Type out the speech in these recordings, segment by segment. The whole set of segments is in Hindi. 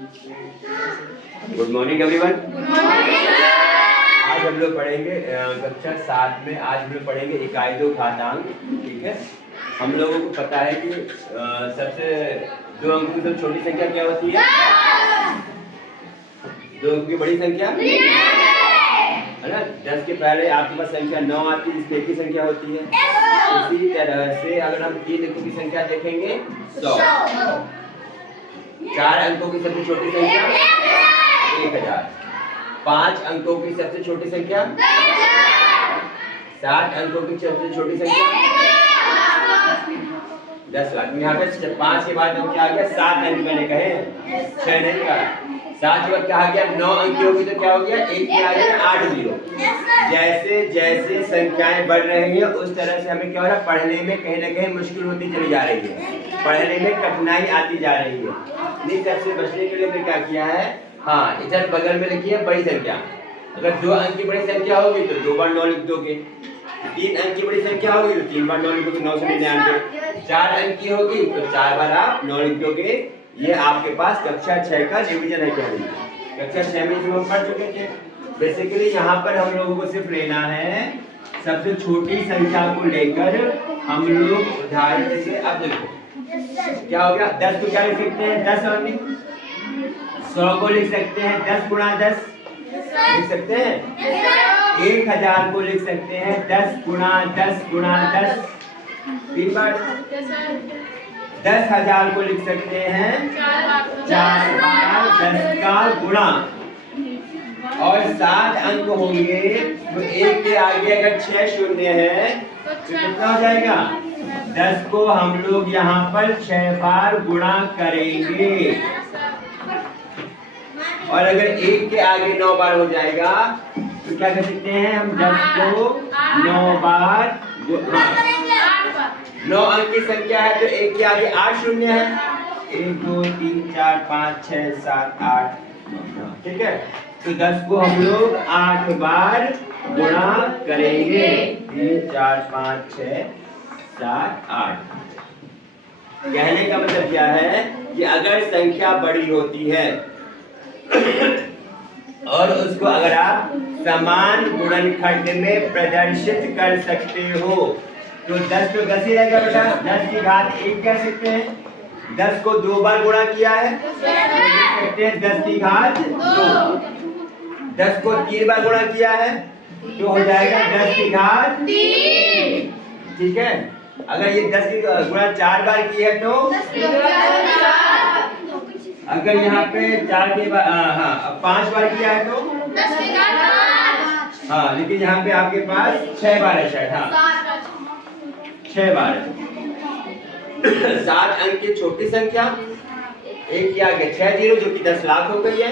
Good morning everyone. आज हम लोग पढ़ेंगे कक्षा 7 में। आज हम लोग पढ़ेंगे इकाई 2 घातांक। ठीक है, हम लोगों को पता है कि सबसे 2 अंकों की सबसे छोटी संख्या क्या होती है? 2 अंकों की बड़ी संख्या है ना। 10 के पहले आपके पास संख्या 9 आती है, इसकी एक ही संख्या होती है। इसी तरह से अगर हम 3 अंकों की संख्या देखेंगे 100। 4 अंकों की सबसे छोटी संख्या 1000। 5 अंकों की सबसे छोटी संख्या 7 अंकों की सबसे छोटी संख्या 10 लाख। यहाँ पे 5 के बाद हम क्या आ गया? 7 अंक मैंने कहे, 6 नहीं कहा। 7 के बाद क्या आ गया? 9 अंक होगी तो क्या हो गया? 1 के आगे 8 जीरो। जैसे जैसे संख्याएं बढ़ रही हैं उस तरह से हमें क्या हो रहा है? पढ़ने में कहीं ना कहीं मुश्किल होती चली जा रही है, पढ़ने में कठिनाई आती जा रही है। इस सबसे बचने के लिए मैंने क्या किया है? हाँ, इधर बगल में लिखी है बड़ी संख्या। अगर 2 अंक की बड़ी संख्या होगी तो 2 बार 9 लिख दोगे। 3 अंक की बड़ी संख्या होगी तो 3 बार 9 लिख दोगे, 9 से 99। 4 अंक की होगी तो 4 बार आप 9 लिख दोगे। ये आपके पास कक्षा 6 का रिवीजन है। क्या कक्षा 6 में हम पढ़ चुके थे। बेसिकली यहाँ पर हम लोगों को सिर्फ लेना है सबसे छोटी संख्या को लेकर हम लोग उदाहरण से। अब देखो क्या हो गया? 10 को क्या लिख सकते हैं? 10 और 100 को लिख सकते हैं 10 गुणा 10 लिख सकते हैं। 1000 को लिख सकते हैं 10 गुणा 10 गुणा 10 3 बार। 10,000 को लिख सकते हैं 4 बार 10 का गुणा। और 7 अंक होंगे तो 1 के आगे अगर 6 शून्य है तो कितना हो जाएगा? 10 को हम लोग यहाँ पर 6 बार गुणा करेंगे। और अगर 1 के आगे 9 बार हो जाएगा तो क्या कर सकते हैं हम? 10 को 9 बार 9 अंक की संख्या है तो 1 के आगे 8 शून्य है। 1 2 3 4 5 6 7 8। ठीक है, तो 10 को हम लोग 8 बार गुणा करेंगे। 3 4 5 6 7 8। कहने का मतलब क्या है कि अगर संख्या बड़ी होती है और उसको अगर आप समान गुणनखंड में प्रदर्शित कर सकते हो तो 10 तो 10 ही रहेगा बेटा। 10 की घात 1 कह सकते हैं। 10 को 2 बार गुणा किया है तो लिख सकते हैं 10 की घात 2। 10 को 3 बार गुणा किया है तो हो जाएगा 10 की घात 3। ठीक है, अगर ये 10 की गुणा 4 बार की है तो अगर यहाँ पे 4 के बाद 5 बार किया है तो 10 की घात 5। हाँ, लेकिन यहाँ पे आपके पास 6 बार है शायद। हाँ, 6 बार है। 7 अंक की छोटी संख्या 1 के आगे 6 जीरो जो कि 10 लाख हो गई है।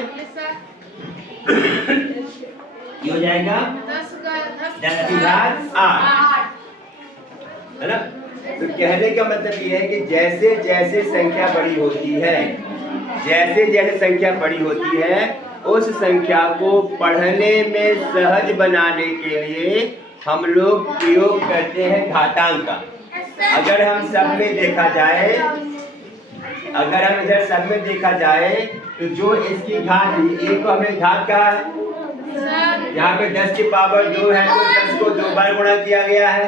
ये हो जाएगा 10 की घात 8 है ना। तो कहने का मतलब ये है कि जैसे जैसे संख्या बड़ी होती है, जैसे जैसे संख्या बड़ी होती है उस संख्या को पढ़ने में सहज बनाने के लिए हम लोग प्रयोग करते हैं घातांक का। अगर हम सब में देखा जाए, अगर हम इधर सब में देखा जाए तो जो इसकी घात 1 को हमने घात कहा है, यहाँ पे 10 की पावर 2 है तो 10 को 2 बार गुणा किया गया है।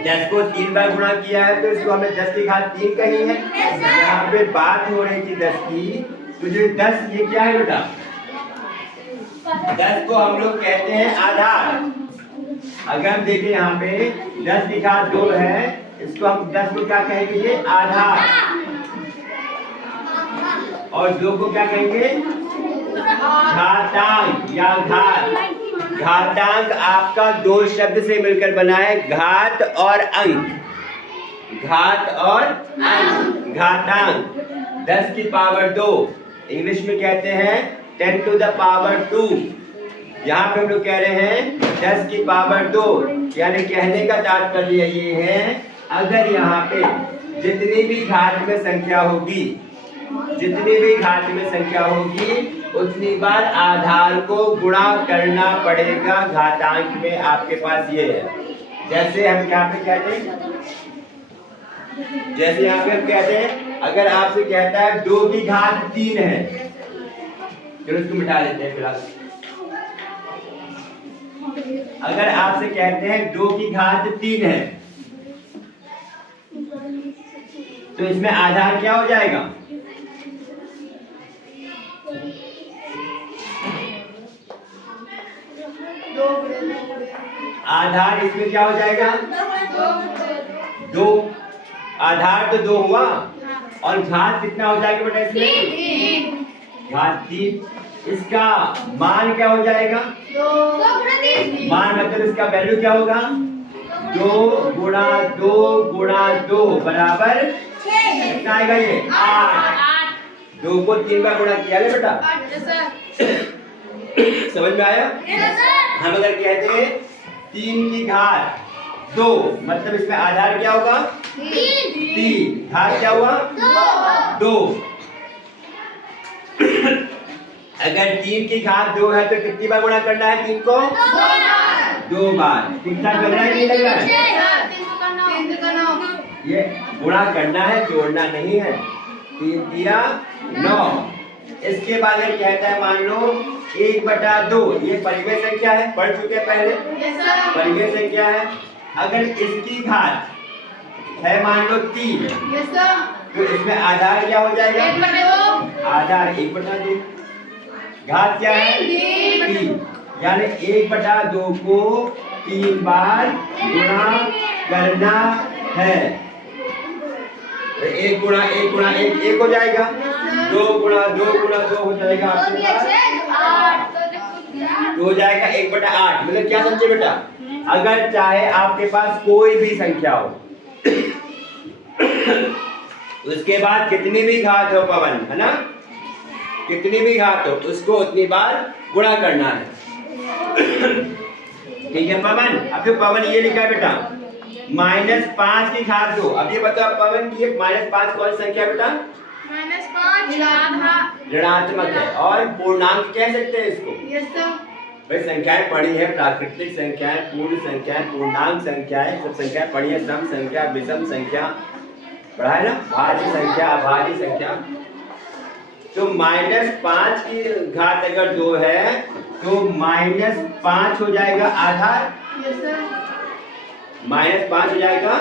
10 को 3 बार गुणा किया है तो इसको हमने 10 की घात 3 कही है। यहाँ पे बात हो रही थी 10 की, तो जो 10 ये क्या है बेटा? 10 को हम लोग कहते हैं आधार। अगर हम देखें यहाँ पे 10 की घात 2 है, इसको हम 10 को क्या कहेंगे? ये आधार। और 2 को क्या कहेंगे? घातांक या घात। घातांक आपका 2 शब्द से मिलकर बना है, घात और अंक। घात और अंक, घातांक। 10 की पावर 2 इंग्लिश में कहते हैं 10 to the power 2। यहाँ पे हम लोग कह रहे हैं 10 की पावर 2, यानी कहने का तात्पर्य ये है अगर यहाँ पे जितनी भी घात में संख्या होगी, जितनी भी घात में संख्या होगी उतनी बार आधार को गुणा करना पड़ेगा। घातांक में आपके पास ये है। जैसे हम यहाँ पे कहते हैं जैसे यहाँ पे हम कहते हैं, अगर आपसे कहता है 2 की घात 3 है, चलो इसको मिटा लेते हैं फिलहाल। अगर आपसे कहते हैं 2 की घात 3 है, तो इसमें आधार क्या हो जाएगा? आधार इसमें क्या हो जाएगा? 2। आधार तो 2 हुआ, और घात कितना हो जाएगा बेटा इसमें? घात 3। इसका मान क्या हो जाएगा? 2 मान मतलब इसका वैल्यू क्या होगा? 2 गुणा 2 गुणा 2 बराबर कितना आएगा? ये 8। 2 को 3 बार गुणा किया ले बेटा। समझ में आया? हम अगर कहते हैं 3 की घात 2, मतलब इसमें आधार क्या होगा? 3। घात क्या हुआ? 2। अगर 3 की घात 2 है तो कितनी बार गुणा करना है 3 को? 2 बार। ठीक ठाक लग रहा है, नहीं लग रहा है? ये गुणा करना है, जोड़ना नहीं है। 3 दिया 9। इसके बाद ये कहता है, मान लो 1/2, ये परिमेय संख्या है, पढ़ चुके हैं पहले। परिमेय संख्या है। अगर इसकी घात है मान लो 3, तो इसमें आधार क्या हो जाएगा? आधार 1/2। घात क्या है? 3। यानी 1/2 को 3 बार गुणा करना है। 1 गुणा 1 गुणा 1 1 हो जाएगा। 2 गुणा 2 गुणा 2 हो जाएगा आपके पास, तो हो जाएगा 1/8। मतलब क्या समझे बेटा? अगर चाहे आपके पास कोई भी संख्या हो, उसके बाद कितनी भी घात हो पवन, है ना, कितनी भी घात हो, उसको उतनी बार गुणा करना है। ठीक है पवन? अब जो पवन ये लिखा है बेटा, -5 की घात 2। अब ये बताओ पवन की -5 कौन सी संख्या बेटा? -5 ऋणात्मक है। और पूर्णांक कह सकते हैं इसको? भाई संख्याएं पढ़ी है, प्राकृतिक संख्याएं, पूर्ण संख्याएं, पूर्णांक संख्याएं, सब संख्याएं पढ़ी है। सम संख्या, विषम संख्या पढ़ा है ना, भाज्य संख्या, अभाज्य संख्या। तो -5 की घात अगर 2 है तो -5 हो जाएगा आधार। -5 हो जाएगा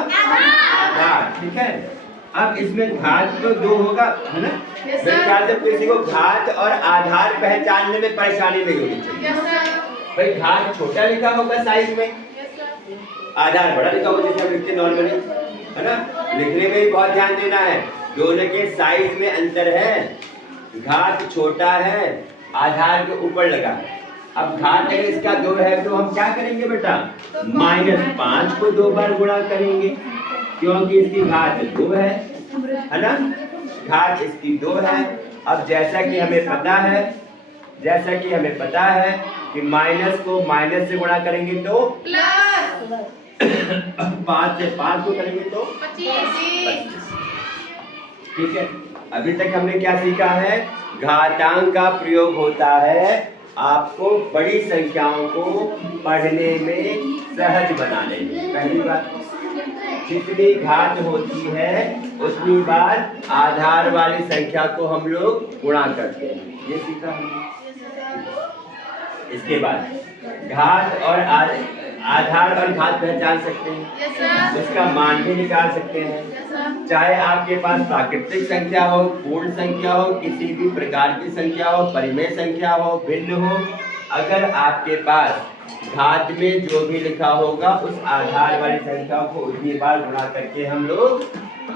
आधार। ठीक है? अब इसमें घात तो 2 होगा, है ना? मेरे ख्याल से किसी को घात और आधार पहचानने में परेशानी नहीं होनी चाहिए। भाई घात छोटा लिखा होगा साइज में, आधार बड़ा लिखा होगा जैसे हम लिखते नॉर्मली, है ना? लिखने में भी बहुत ध्यान देना है, दोनों के साइज में अंतर है। घात छोटा है, आधार के ऊपर लगा। अब घात अगर इसका 2 है तो हम क्या करेंगे बेटा? -5 को 2 बार गुणा करेंगे, क्योंकि इसकी घात 2 है ना? घात इसकी 2 है। अब जैसा कि हमें पता है कि माइनस को माइनस से गुणा करेंगे तो प्लस, 5 से 5 को करेंगे तो 25। ठीक है? अभी तक हमने क्या सीखा है? घातांक का प्रयोग होता है आपको बड़ी संख्याओं को पढ़ने में सहज बनाने में। पहली बात, जितनी घात होती है उतनी बार आधार वाली संख्या को हम लोग गुणा करते हैं, ये सीखा हमने। इसके बाद घात और आधार और घात पहचान सकते हैं, उसका मान भी निकाल सकते हैं। चाहे आपके पास प्राकृतिक संख्या हो, पूर्ण संख्या हो, किसी भी प्रकार की संख्या हो, परिमेय संख्या हो, भिन्न हो, अगर आपके पास घात में जो भी लिखा होगा उस आधार वाली संख्या को उतनी बार गुणा करके हम लोग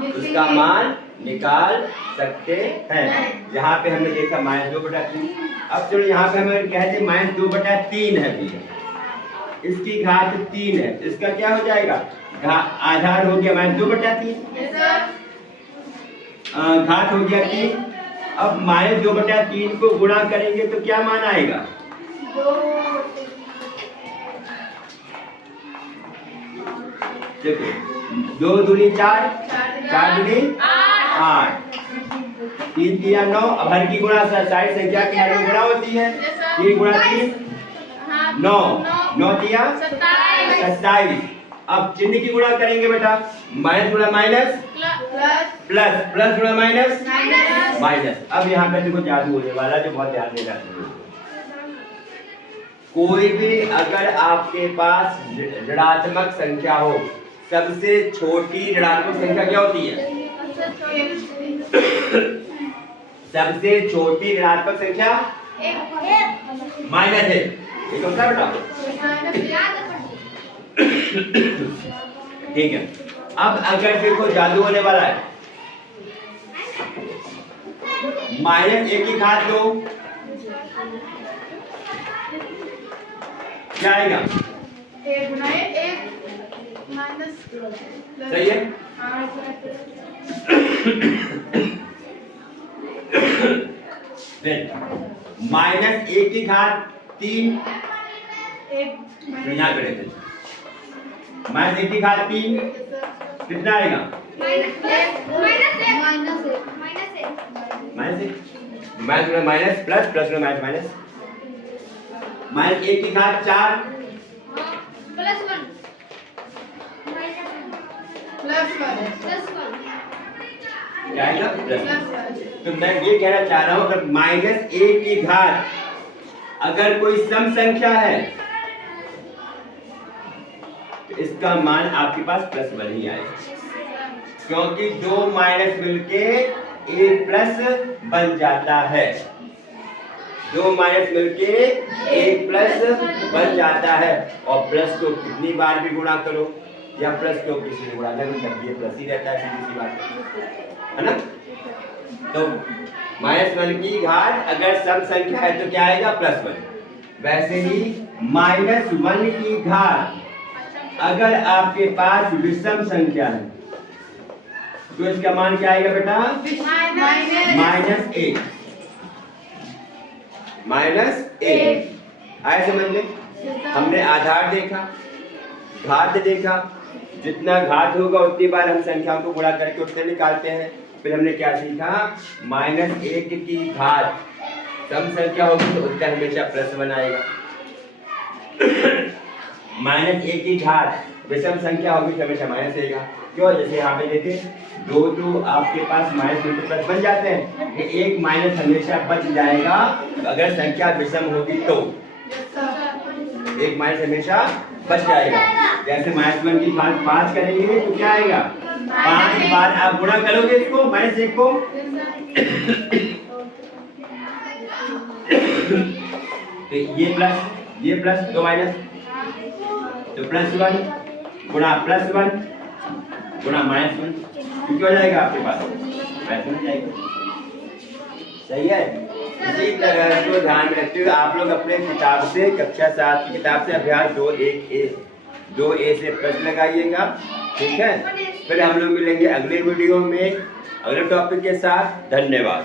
उसका मान निकाल सकते हैं। यहाँ पे हमने देखा -2/3। अब चलो यहाँ पे हमें कहते हैं -2/3 है भी, इसकी घात 3 है, इसका क्या हो जाएगा? आधार हो गया -2/3, घात हो गया 3। अब -2/3 को गुणा करेंगे तो क्या मान आएगा? 2 दूनी 4, 4 दूनी 8, 3 3 9। अब हर की गुणा सारी संख्या की हर में गुणा होती है। 3 गुणा 3 9, 9 दिया 27। अब चिन्ह की गुणा करेंगे बेटा, माइनस गुणा माइनस प्लस प्लस गुणा माइनस माइनस माइनस। अब यहाँ पे देखो जादू होने वाला जो बहुत ध्यान देना है। कोई भी अगर आपके पास ऋणात्मक संख्या हो, सबसे छोटी ऋणात्मक संख्या क्या होती है? सबसे छोटी ऋणात्मक संख्या माइनस है। ये तो क्या बेटा? ठीक है। अब अगर देखो जादू होने वाला है, माइनस 1 की घात 2 क्या आएगा? सही है। फिर माइनस 1 की घात 3 यहाँ करे थे। माइनस 1 की घात 3 कितना आएगा? Minus plus plus minus minus. Minus 1 की घात 4 क्या आएगा? प्लस। तो मैं ये कहना चाह रहा हूं, अगर माइनस 1 की घात अगर कोई सम संख्या है तो इसका मान आपके पास +1 ही आएगा, क्योंकि 2 माइनस मिलके 1 प्लस बन जाता है। 2 माइनस मिलके 1 प्लस बन जाता है। और प्लस को कितनी बार भी गुणा करो या प्लस को किसी से गुणा करो, ये प्लस ही रहता है, सीधी सी बात है ना। तो -1 की घात अगर सम संख्या है तो क्या आएगा? +1। वैसे ही -1 की घात अगर आपके पास विषम संख्या है तो इसका मान क्या आएगा बेटा? -1। -1 आए समझ में? हमने आधार देखा, घात देखा, जितना घात होगा उतनी बार हम संख्याओं को गुणा करके उत्तर निकालते हैं। फिर हमने क्या सीखा? -1 की घात सम संख्या होगी तो उत्तर हमेशा +1 आएगा। -1 की घात विषम संख्या होगी तो हमेशा माइनस आएगा। क्यों? जैसे यहाँ पे देखे 2 आपके पास माइनस में प्लस बन जाते हैं, एक माइनस हमेशा बच जाएगा अगर संख्या विषम होगी तो। एक माइनस हमेशा बच जाएगा। जैसे -1 की घात 5 करेंगे तो क्या आएगा? 5 बार आप गुणा करोगे इसको -1 को तो ये प्लस 2 माइनस तो +1 गुणा +1 गुणा -1 क्यों जाएगा आपके पास? -1 जाएगा। सही है। इसी तरह को ध्यान में रखते हुए आप लोग अपने किताब से, कक्षा 7 की किताब से अभ्यास 2A से प्रश्न लगाइएगा। ठीक है। फिर हम लोग मिलेंगे अगले वीडियो में अगले टॉपिक के साथ। धन्यवाद।